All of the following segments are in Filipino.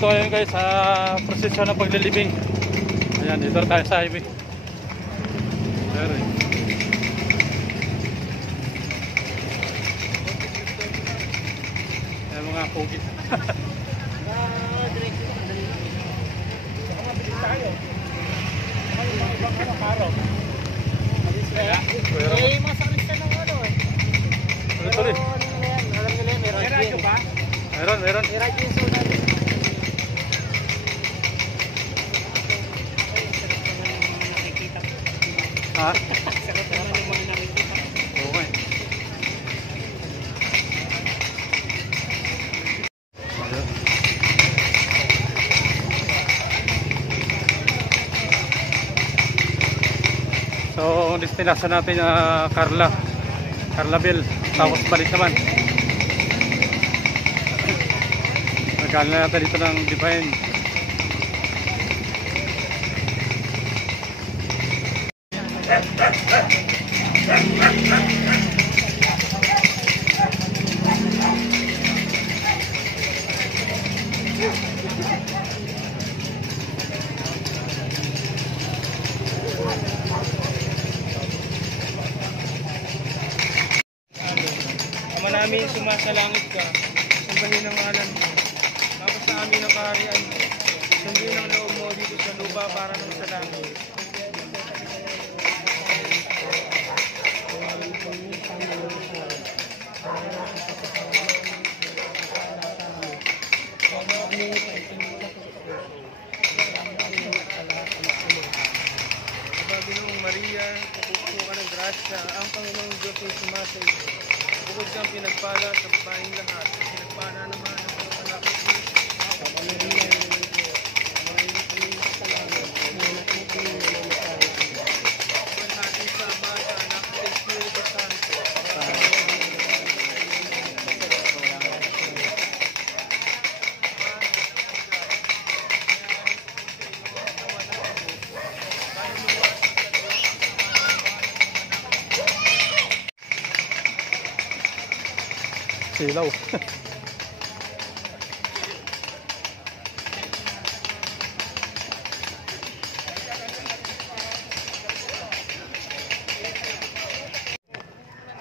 So ayun guys, sa prosesyon ng paglilibing. Ayan, dito tayo sa highway. Pero ayan mga pogi. Tuloy. Meron. Ha? Okay. So, destination natin Carlaville, tapos balik naman. Nagkala natin dito ng Divine. Ama namin sumasalangit ka, sambahin ang ngalan mo, tapos sa amin ang kaharian mo, sundin ang loob mo dito sa lupa para nang sa langit. Paginoong Maria, napupuno ka ng grasya, ang Panginoong Diyos ay sumasa iyo. Bukod kang pinagpala sa babaeng lahat, pinagpala naman ang pagpalakot mo. Buwan natin sa Ama, sa Anak, sa Espiritu Santo. Silaw.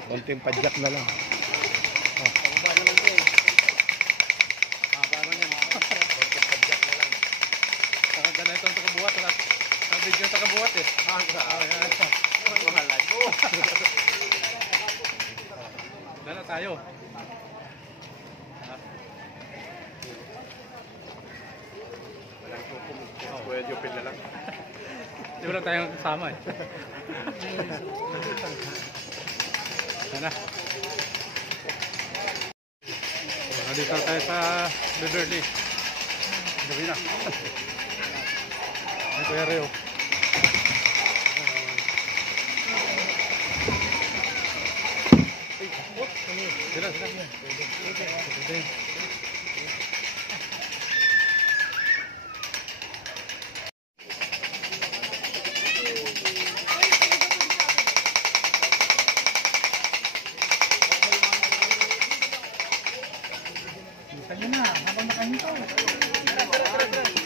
Konting padyak na lang. Pababa naman ito eh. Paano yan? Konting padyak na lang. Nakagana ito ang takabuhat. Nakabig yung takabuhat eh. Mahalan mo. Dala tayo. Walang tukom. Kuya Jopin na lang. Di ba lang tayong kasama eh. Sana. Nandito tayo sa Beverly. Gabi na. Ay, Kuya Reo. Sila.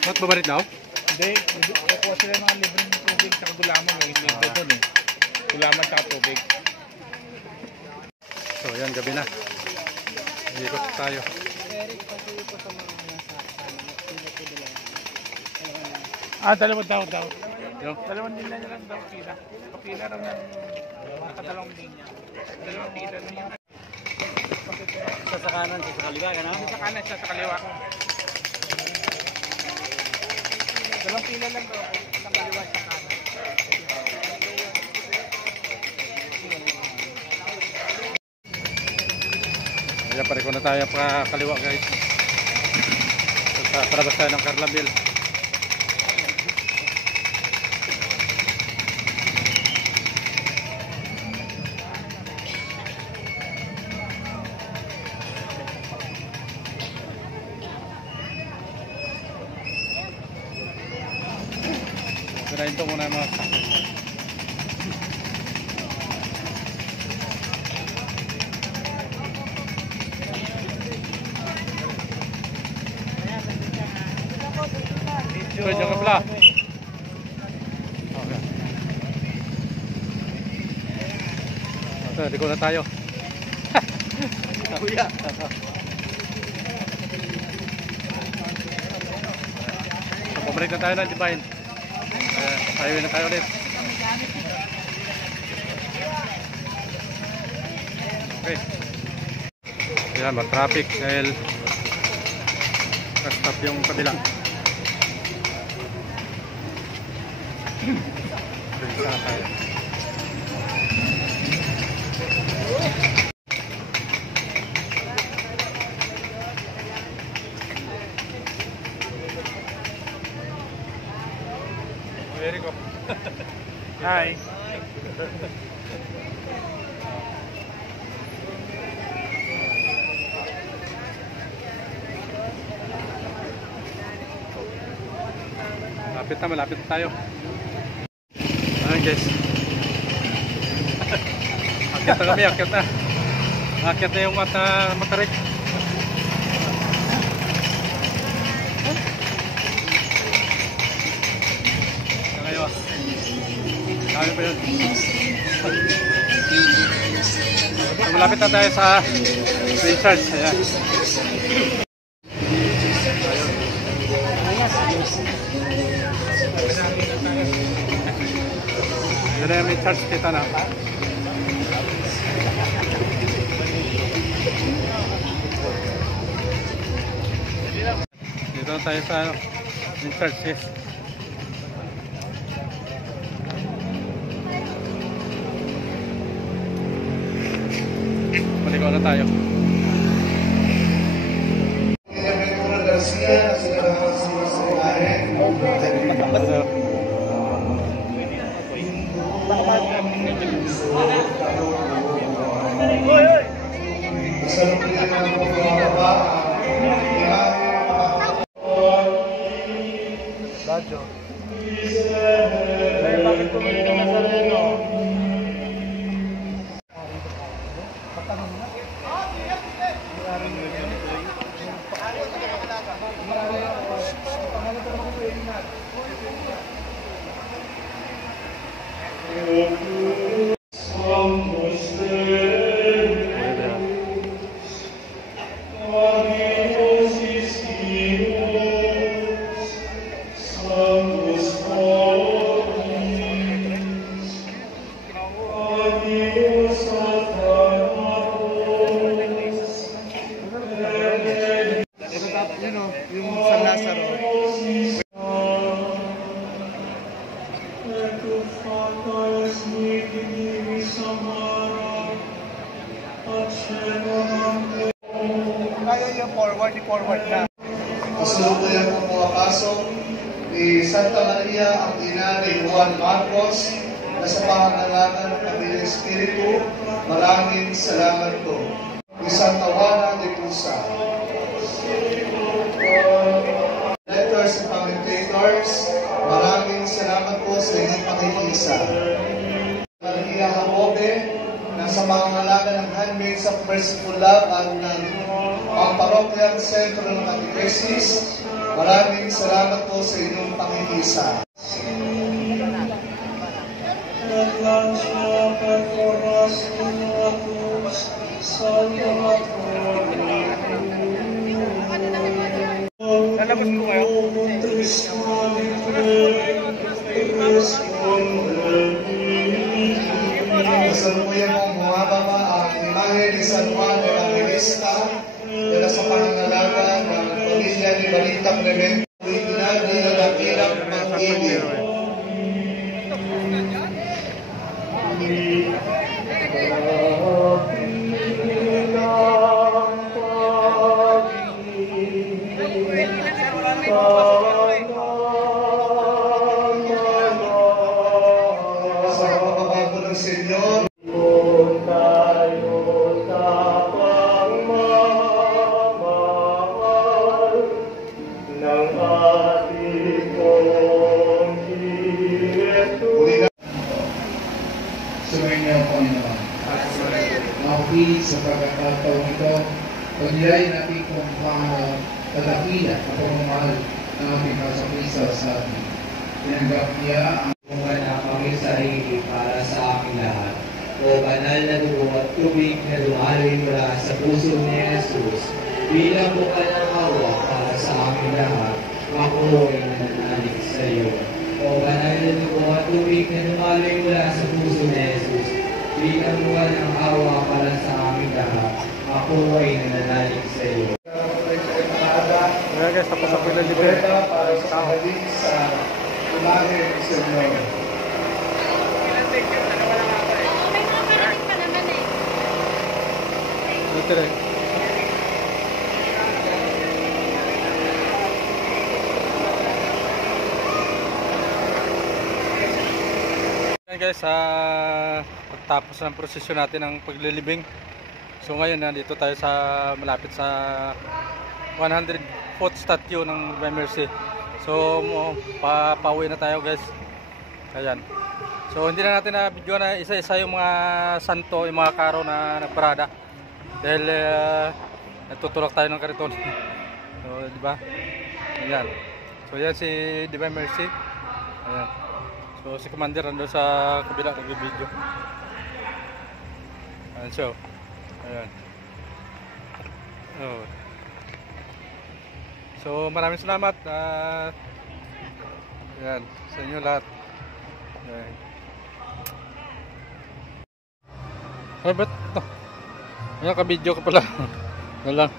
Ba't babarit daw? Hindi, kukuha sila ng libreng tubig sa gulaman. May libre doon eh. Gulaman sa tubig. So yan, gabi na. Ikot tayo. Dalawa daw. Yung? Dalawang linya na lang daw pila. Kapila lang ng nakadalawang linya. Dalawang pila na yan. Sa kanan, sa kaliwa ka na? Sa kanan siya, sa kaliwa. Dalawang pila lang daw ako. Sa kaliwa, sa kanan. Kaya pare ko na tayo pa kaliwa guys. Sa parabas tayo ng Carlaville. Sirain to muna mga sakit. pwede yung kabila. Okay. Ito, liko na tayo. Kuya. Pabalik na tayo ng Divine. Highway na tayo ulit. Okay. Ayan, mag-traffic dahil stop yung kabilang. Isa na tayo. Very good. Hi. Malapit na tayo. Ayan guys. Akyat na kami, akyat na. Akyat na yung matarik. Ngayon. Kami pa yun. Malapit na tayo sa recharge. Ayan. Yun na yung may charge kita na. Dito na tayo sa may charge yes. Baligaw na tayo. Radyo. Bakit tumili ka na sa reno? Yung San Lazaro. Kaya yung forward na. Kasalukuyan po pumapasok ni Santa Maria ang ina ni Juan Marcos na sa pangangalanan ng Pamilyang Espiritu. Maraming salamat po. Ni Santa Juana de Pusa. Letters and commentators, maraming salamat po sa inyong pakikisa. Maria Jacobe, na sa pangangalanan ng Handmaids of Merciful Love at ng ang Parokyang Sentro ng Catechesis, maraming salamat po sa inyong pakikisa. Lalabas ko kayo? Kasalukuyan mong bumababa ang imahe ni San Juan Evangelista na sa pangangalanan ng pamilya ni Balita Clemente. Ibinagi ang dakilang pag-ibig. Sa pagbabago ng Senyor, Sumayin niyo ang Panginoon. Makikinig sa pagkakataon ito, pagnilayan natin kung paano kadakila at pagmamahal ng ating kasapisal sa atin. Tinanggap niya ang Kumuha na kami sarili para sa aking lahat. O banal na dugo at tubig na dumaloy mula sa puso ni Jesus, bilang bukal ng awa para sa aking lahat, ako ay nananalig sa iyo. O banal na dugo at tubig na dumaloy mula sa puso ni Jesus, bilang bukal ng awa para sa aming lahat, ako ay nananalig sa iyo. Ayan guys, tapos na paglalibing. Kwenta para sa pagaling sa imahe ng Senyor. Ito rin. Ayan guys, pagtapos ng prosesyon natin ng paglilibing. So ngayon nandito tayo sa malapit sa 104th statue ng Divine Mercy. So pauwi na tayo guys. Ayan. So hindi na natin na video na isa-isa yung mga santo, yung mga karo na nagparada. Dahil natutulak tayo ng kariton. So di ba? Ayan. So yan si Divine Mercy. Ayan. So si Commander nandun sa kabila nag-video. Ayan siya. Ayan. Oh. So maraming salamat. Ayan, sa inyo lahat. Ayan. Ay, ba't? Ayan, ka-video ka pala. Wala lang.